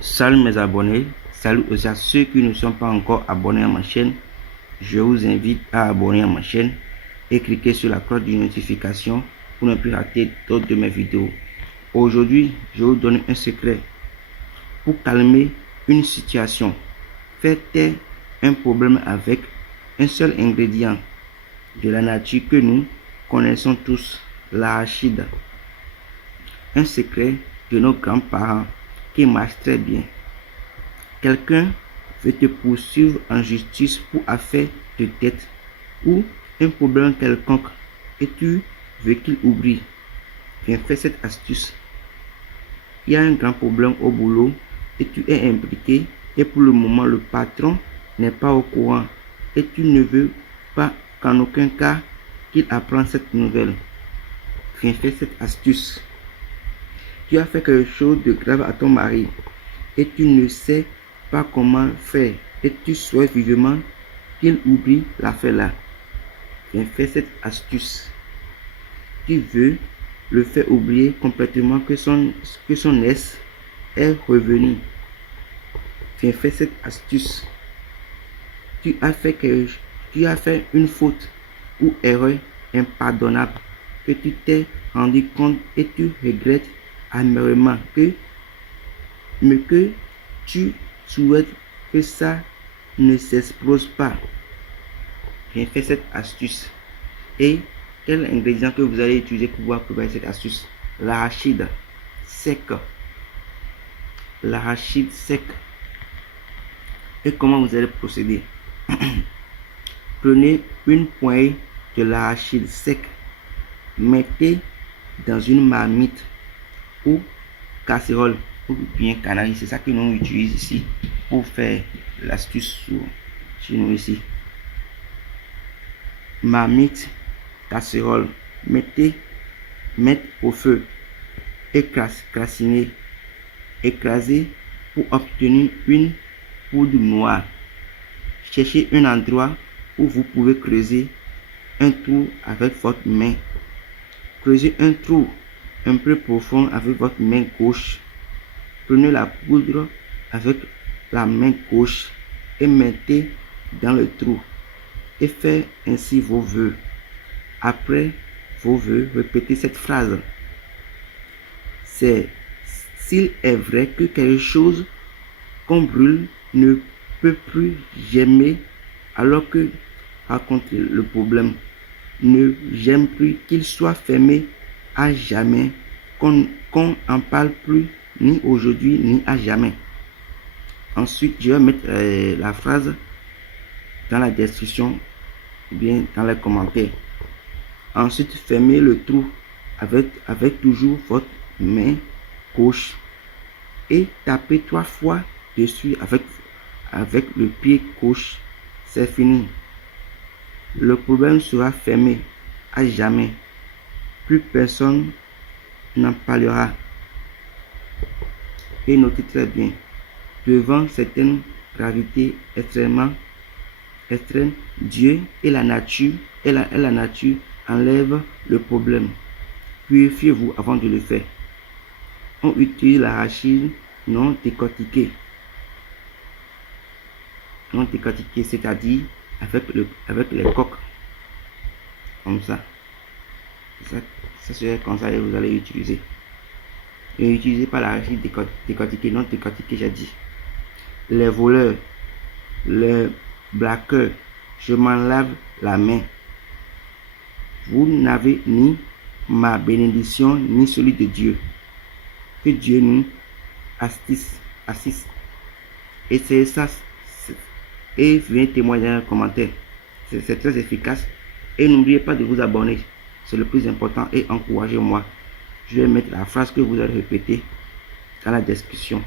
Salut mes abonnés, salut aussi à ceux qui ne sont pas encore abonnés à ma chaîne. Je vous invite à abonner à ma chaîne et cliquer sur la cloche de notification pour ne plus rater d'autres de mes vidéos. Aujourd'hui, je vais vous donner un secret pour calmer une situation. Faites taire un problème avec un seul ingrédient de la nature que nous connaissons tous, l'arachide. Un secret de nos grands-parents qui marche très bien. Quelqu'un veut te poursuivre en justice pour affaire de dette ou un problème quelconque et tu veux qu'il oublie. Viens faire cette astuce. Il y a un grand problème au boulot et tu es impliqué et pour le moment le patron n'est pas au courant et tu ne veux pas qu'en aucun cas qu'il apprenne cette nouvelle. Viens faire cette astuce. Tu as fait quelque chose de grave à ton mari et tu ne sais pas comment faire et tu souhaites vivement qu'il oublie l'affaire là. Viens faire cette astuce. Tu veux le faire oublier complètement que son ex est revenu. Viens faire cette astuce. Tu as fait une faute ou erreur impardonnable que tu t'es rendu compte et tu regrettes amèrement mais que tu souhaites que ça ne s'explose pas. Viens faire cette astuce. Et quel ingrédient que vous allez utiliser pour pouvoir préparer cette astuce? L'arachide sec. L'arachide sec. Et comment vous allez procéder? Prenez une poignée de l'arachide sec, mettez dans une marmite ou casserole ou bien canaille. C'est ça que nous utilisons ici pour faire l'astuce chez nous ici. Marmite, casserole, mettez au feu, écraser pour obtenir une poudre noire. Cherchez un endroit où vous pouvez creuser un trou avec votre main. Creusez un trou un peu profond avec votre main gauche. Prenez la poudre avec la main gauche et mettez dans le trou et faites ainsi vos vœux. Après vos vœux, répétez cette phrase. S'il est vrai que quelque chose qu'on brûle ne peut plus jamais, alors que racontez le problème. Ne j'aime plus qu'il soit fermé à jamais, qu'on en parle plus ni aujourd'hui ni à jamais. Ensuite, je vais mettre la phrase dans la description ou bien dans les commentaires. Ensuite, fermez le trou avec toujours votre main gauche et tapez 3 fois dessus avec le pied gauche. C'est fini. Le problème sera fermé à jamais. Plus personne n'en parlera. Et notez très bien, devant certaines gravités extrême, Dieu et la nature enlèvent le problème. Purifiez-vous avant de le faire. On utilise l'arachide non décortiqué. Non décortiqué, c'est-à-dire avec les coques. Comme ça. Ça serait comme ça que vous allez utiliser. Et utilisez pas l'arachide décortiqué, non décortiqué, j'ai dit. Les voleurs, les braqueurs, je m'en lave la main. Vous n'avez ni ma bénédiction ni celui de Dieu. Que Dieu nous assiste. Essayez ça et venez témoigner dans les commentaires. C'est très efficace. Et n'oubliez pas de vous abonner. C'est le plus important et encouragez-moi. Je vais mettre la phrase que vous allez répéter dans la description.